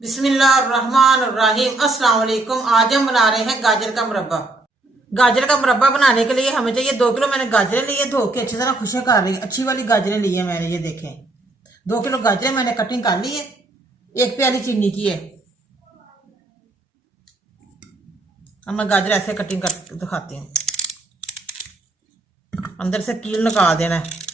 बिस्मिल्लाहिर्रहमानिर्रहीम। अस्सलाम वालेकुम। आज हम बना रहे हैं गाजर का मुरब्बा। गाजर का मुरब्बा बनाने के लिए हमें चाहिए 2 किलो। मैंने गाजरें ली है, धो के अच्छी तरह खुशक कर रही, अच्छी वाली गाजरें ली है मैंने। ये देखें 2 किलो गाजरें मैंने कटिंग कर ली है। 1 प्याली चीनी की है। अब मैं गाजर ऐसे कटिंग कर दिखाती हूँ। अंदर से कील निकाल देना है।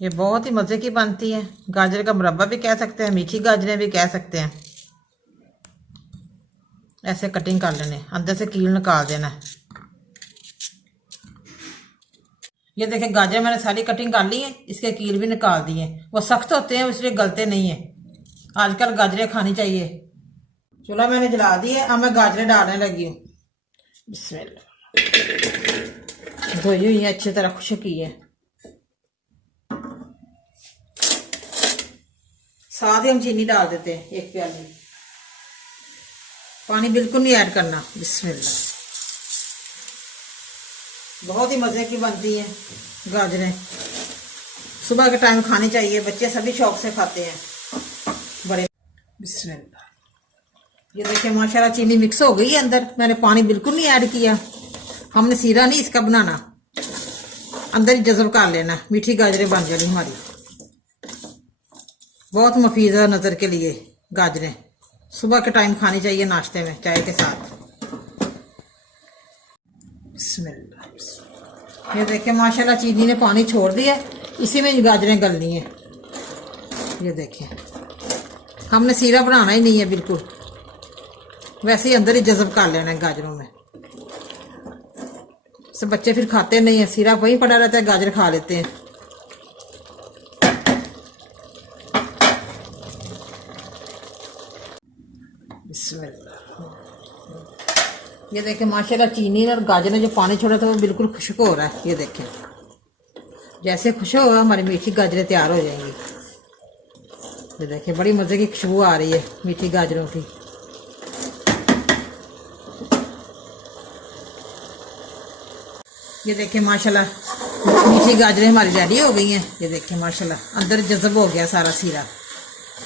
ये बहुत ही मज़े की बनती है। गाजर का मुरब्बा भी कह सकते हैं, मीठी गाजरें भी कह सकते हैं। ऐसे कटिंग कर लेने, अंदर से कील निकाल देना है। ये देखें गाजर मैंने सारी कटिंग कर ली है, इसके कील भी निकाल दिए। वो सख्त होते हैं इसलिए गलते नहीं है। आजकल गाजरें खानी चाहिए। चूल्हा मैंने जला दिया। अब मैं गाजरें डालने लगी हूँ। बिस्मिल्लाह। धोई हुई है, अच्छी तरह खुश की है। साथ ही हम चीनी डाल देते हैं 1 प्याली। पानी बिल्कुल नहीं ऐड करना। बिस्मिल्लाह। बहुत ही मज़े की बनती है गाजरें। सुबह के टाइम खानी चाहिए, बच्चे सभी शौक से खाते हैं बड़े। बिस्मिल्लाह। ये देखिए माशाल्लाह चीनी मिक्स हो गई है अंदर। मैंने पानी बिल्कुल नहीं ऐड किया। हमने सीरा नहीं इसका बनाना, अंदर ही जज़ब कर लेना। मीठी गाजरें बन जाएगी हमारी। बहुत मुफीद है नज़र के लिए। गाजरें सुबह के टाइम खानी चाहिए नाश्ते में चाय के साथ। बिस्मिल्लाह। ये देखिए माशाल्लाह चीनी ने पानी छोड़ दिया। इसी में गाजरें गलनी है। ये देखिए हमने सीरा बनाना ही नहीं है बिल्कुल, वैसे ही अंदर ही जज़ब कर लेना है गाजरों में। सब बच्चे फिर खाते नहीं है, सीरा वहीं पड़ा रहता है, गाजर खा लेते हैं। ये देखें माशाल्लाह चीनी और गाजर ने जो पानी छोड़ा था वो बिल्कुल खुश्क हो रहा है। ये देखें जैसे खुश्क होगा हमारी मीठी गाजरें तैयार हो जाएंगी। ये देखें बड़ी मज़े की खुशबू आ रही है मीठी गाजरों की। ये देखें माशाल्लाह मीठी गाजरें हमारी रेडी हो गई हैं। ये देखें माशाल्लाह अंदर जज़ब हो गया सारा सीरा।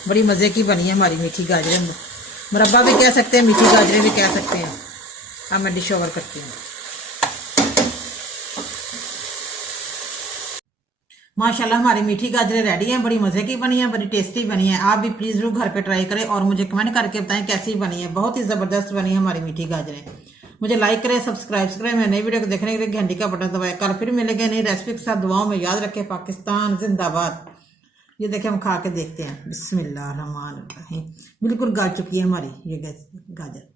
बड़ी मज़े की बनी है हमारी मीठी गाजरें। मुरब्बा भी कह सकते हैं, मीठी गाजरें भी कह सकते हैं। अब मैं डिश ओवर करती हूँ। माशाल्लाह हमारी मीठी गाजरें रेडी हैं। बड़ी मज़े की बनी है, बड़ी टेस्टी बनी है। आप भी प्लीज़ ज़रूर घर पे ट्राई करें और मुझे कमेंट करके बताएं कैसी बनी है। बहुत ही ज़बरदस्त बनी है हमारी मीठी गाजरें। मुझे लाइक करें, सब्सक्राइब करें। मैं नई वीडियो को देखने के लिए घंटी का बटन दबाएं। कल फिर मिलेंगे नई रेसिपी के साथ। दुआओं में याद रखें। पाकिस्तान जिंदाबाद। ये देखें हम खा के देखते हैं। बिस्मिल्लाहिर्रहमानिर्रहीम। बिल्कुल गल चुकी है हमारी ये गाजर।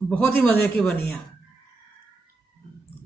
बहुत ही मज़े की बनी है।